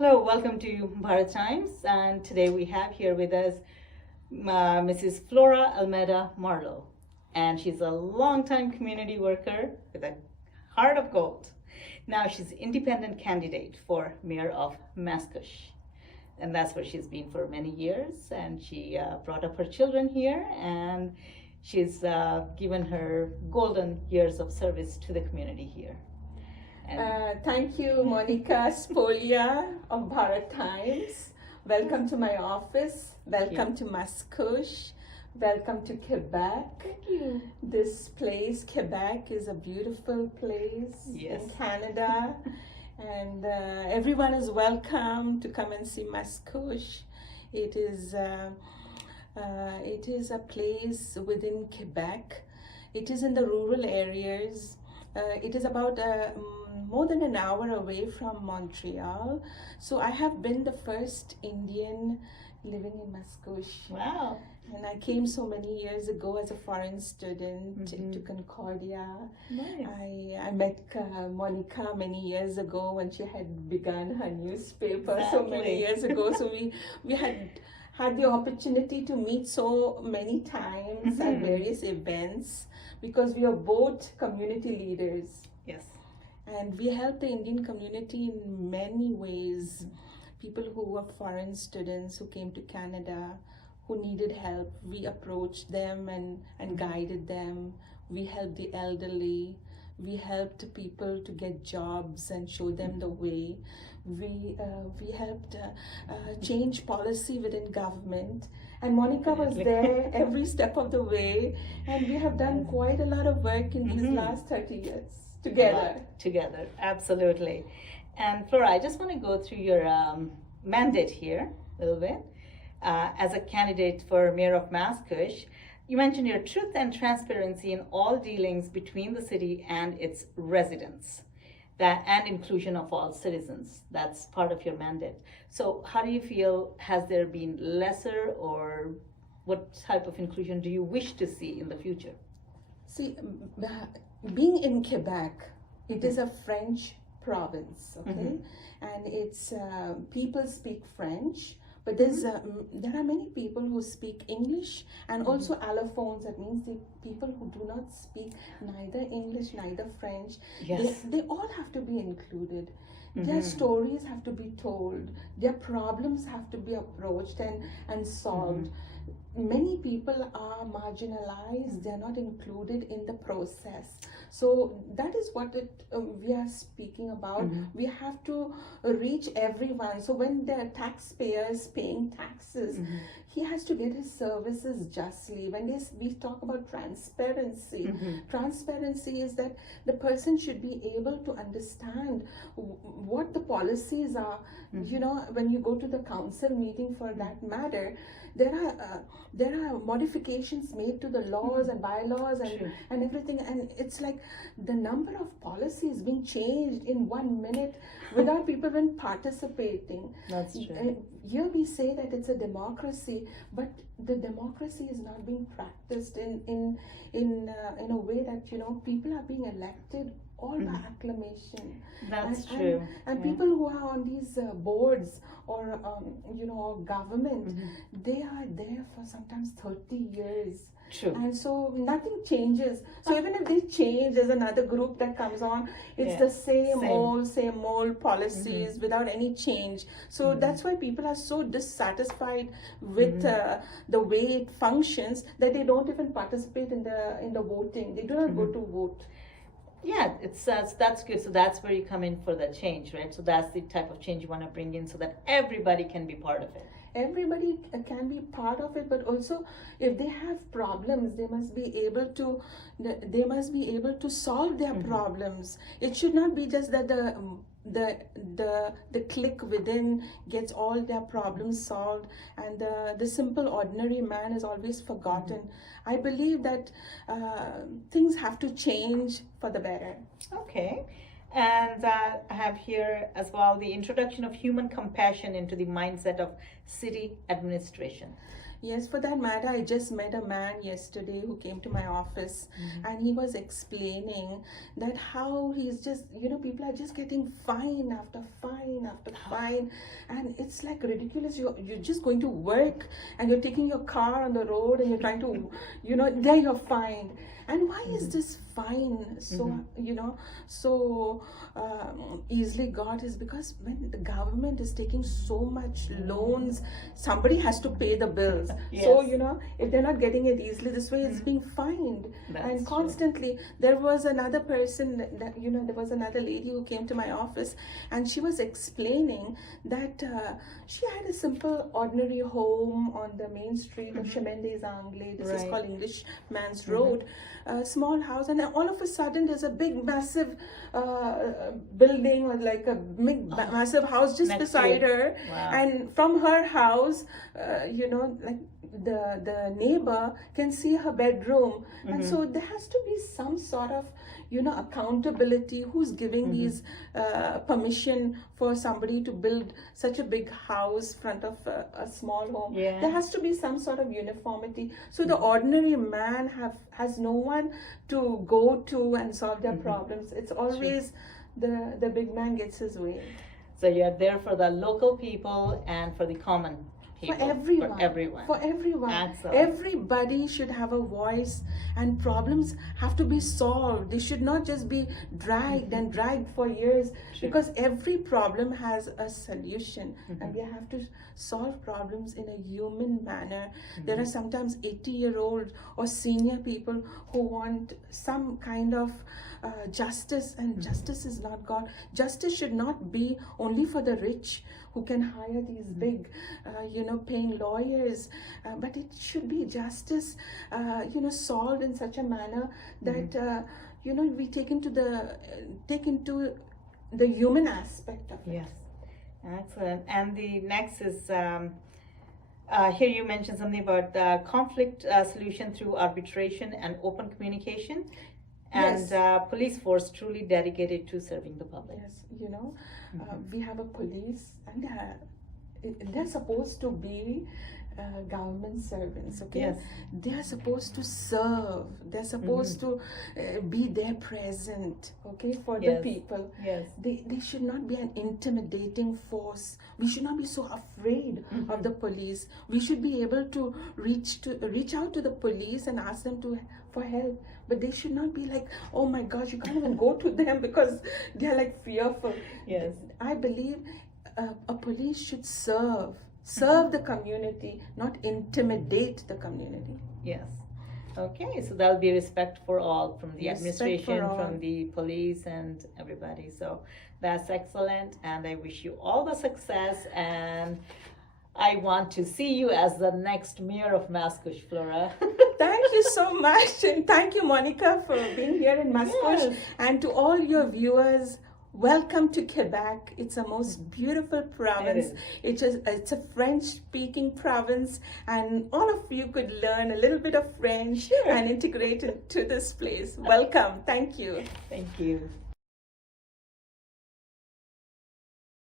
Hello, welcome to Bharat Times, and today we have here with us Mrs. Flora Almeida Marlowe, and she's a longtime community worker with a heart of gold. Now she's independent candidate for mayor of Mascouche, and that's where she's been for many years. And she brought up her children here, and she's given her golden years of service to the community here. Thank you, Monica Spolia of Bharat Times. Welcome to my office. Welcome to Mascouche. Welcome to Quebec. Thank you. This place, Quebec, is a beautiful place in Canada. And everyone is welcome to come and see Mascouche. It is a place within Quebec. It is in the rural areas. It is about more than an hour away from Montreal. So I have been the first Indian living in Mascouche. Wow. And I came so many years ago as a foreign student to Concordia. Nice. I met Monica many years ago when she had begun her newspaper so many years ago. So we had the opportunity to meet so many times at various events because we are both community leaders. Yes. And we help the Indian community in many ways. People who were foreign students who came to Canada, who needed help, we approached them and guided them. We helped the elderly. We helped people to get jobs and show them the way. We helped change policy within government. And Monica was there every step of the way. And we have done quite a lot of work in these last 30 years. Together, absolutely. And Flora, I just want to go through your mandate here a little bit. As a candidate for mayor of Mascouche, you mentioned your truth and transparency in all dealings between the city and its residents, and inclusion of all citizens. That's part of your mandate. So how do you feel, has there been lesser, or what type of inclusion do you wish to see in the future? See, being in Quebec, it is a French province, okay? And it's people speak French, but there are many people who speak English and also allophones. That means the people who do not speak neither English, neither French. Yes. They all have to be included. Their stories have to be told. Their problems have to be approached and solved. Many people are marginalized. They're not included in the process. So that is what we are speaking about. We have to reach everyone. So when the taxpayer is paying taxes, he has to get his services justly. When we talk about transparency, transparency is that the person should be able to understand what the policies are. You know, when you go to the council meeting, for that matter, there are modifications made to the laws and bylaws and everything, and it's like the number of policies being changed in 1 minute without people even participating. That's true. Here we say that it's a democracy, but the democracy is not being practiced in a way that, you know, people are being elected all by acclamation. That's true. And people who are on these boards or or government, they are there for sometimes 30 years. True. And so nothing changes. So even if they change, there's another group that comes on. It's the same old policies without any change. So that's why people are so dissatisfied with the way it functions that they don't even participate in the voting. They do not go to vote. Yeah, that's good. So that's where you come in for the change, right? So that's the type of change you want to bring in, so that everybody can be part of it. Everybody can be part of it, but also if they have problems, they must be able to solve their problems. It should not be just that the clique within gets all their problems solved and the simple ordinary man is always forgotten. I believe that things have to change for the better. Okay. And I have here as well the introduction of human compassion into the mindset of city administration. Yes, for that matter, I just met a man yesterday who came to my office, and he was explaining that how he's just, people are just getting fine after fine after fine, and it's like ridiculous. You're just going to work and you're taking your car on the road and you're trying to, there you're fined. And why is this fine so, so easily got is because when the government is taking so much loans, somebody has to pay the bills. Yes. So, if they're not getting it easily this way, it's being fined. That's and true. constantly, there was another person, there was another lady who came to my office, and she was explaining that she had a simple, ordinary home on the main street of Chemin des Anglais. This is Right. called English Man's Road. A small house, and then all of a sudden there's a big massive building, or like a big massive house just Next to beside it. her. Wow. And from her house, like the neighbor can see her bedroom. And so there has to be some sort of accountability. Who's giving these permission for somebody to build such a big house front of a small home? Yeah. There has to be some sort of uniformity, so the ordinary man has no one to go to and solve their problems. It's always the big man gets his way. So you're there for the local people and for the common people. For everyone. For everyone. For everyone. Excellent. Everybody should have a voice, and problems have to be solved. They should not just be dragged and dragged for years, because every problem has a solution, and we have to solve problems in a human manner. There are sometimes 80-year-old or senior people who want some kind of justice, and justice is not God. Justice should not be only for the rich who can hire these big, paying lawyers, but it should be justice, solved in such a manner that we take into the human aspect of it. Yes. Excellent. And the next is here you mentioned something about conflict solution through arbitration and open communication. And Yes. police force truly dedicated to serving the public. Yes, we have a police, and they're supposed to be government servants, okay? Yes. They are supposed to serve. They're supposed to be there present, okay, for the Yes. people. Yes. They should not be an intimidating force. We should not be so afraid of the police. We should be able to reach out to the police and ask them for help. But they should not be like, oh my gosh, you can't even go to them because they're like fearful. Yes. I believe a police should serve the community, not intimidate the community. Yes. Okay, so that'll be respect for all, from the Respect administration, for all. from the police, and everybody. So that's excellent, and I wish you all the success. And I want to see you as the next mayor of Mascouche, Flora. Thank you so much, and thank you, Monica, for being here in Mascouche. Yes. And to all your viewers, welcome to Quebec. It's a most beautiful province. It's a French-speaking province, and all of you could learn a little bit of French and integrate into this place. Welcome. Thank you. Thank you.